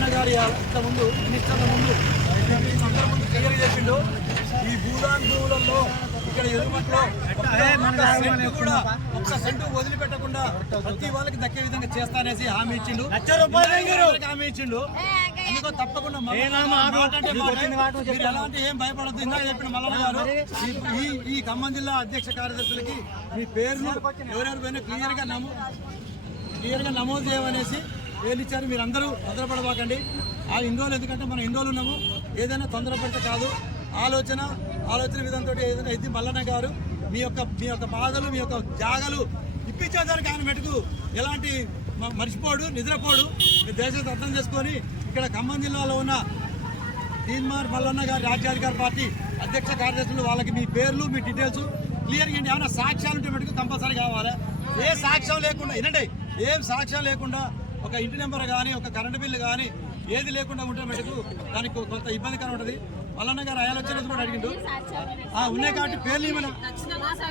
మల్లన్న గారు ముందు మినిస్టర్ల ముందు అందరి ముందు క్లియర్ చెప్పిండు. ఈ భూదాన్ భూములలో ఇక్కడ ఎరుమట్లో కూడా ఒక్క సెంటు వదిలిపెట్టకుండా ప్రతి వాళ్ళకి దక్కే విధంగా చేస్తానేసి హామీ ఇచ్చిండు. హామీ ఇచ్చిండు. అందుకో తప్పకుండా ఎలాంటి ఏం భయపడద్దు. ఇందాక చెప్పిన మల్లన్న గారు ఈ ఖమ్మం జిల్లా అధ్యక్ష కార్యదర్శులకి మీ పేరును ఎవరెవరి పైన క్లియర్గా నమోదు చేయమనేసి ఇచ్చారు. మీరు అందరూ తొందరపడబాకండి. ఆ ఇందులో ఎందుకంటే మనం ఇందులో ఉన్నాము. ఏదైనా తొందరపడితే కాదు. ఆలోచన విధానంతో ఏదైనా ఇది మల్లన్న గారు మీ యొక్క బాధలు మీ యొక్క జాగలు ఇప్పించేదానికి ఆయన మెటుకు ఎలాంటి మర్చిపోడు, నిద్రపోడు. మీ దేశాన్ని అర్థం చేసుకొని ఇక్కడ ఖమ్మం జిల్లాలో ఉన్న తీన్మార్ మల్లన్న గారి రాజ్యాధికార పార్టీ అధ్యక్ష కార్యదర్శులు వాళ్ళకి మీ పేర్లు మీ డీటెయిల్స్ క్లియర్గా ఏంటి. ఏమైనా సాక్ష్యాలు ఉంటే మటుకు కంపల్సరీ కావాలి. ఏ సాక్ష్యం లేకుండా వినండి, ఏం సాక్ష్యం లేకుండా ఒక ఇంటి నెంబర్ కానీ ఒక కరెంటు బిల్లు కానీ ఏది లేకుండా ఉంటే మటుకు దానికి కొంత ఇబ్బందికరం ఉంటుంది. మల్లన్న గారు ఆలోచన కూడా అడిగిండు. ఉన్నాయి కాబట్టి పేర్లు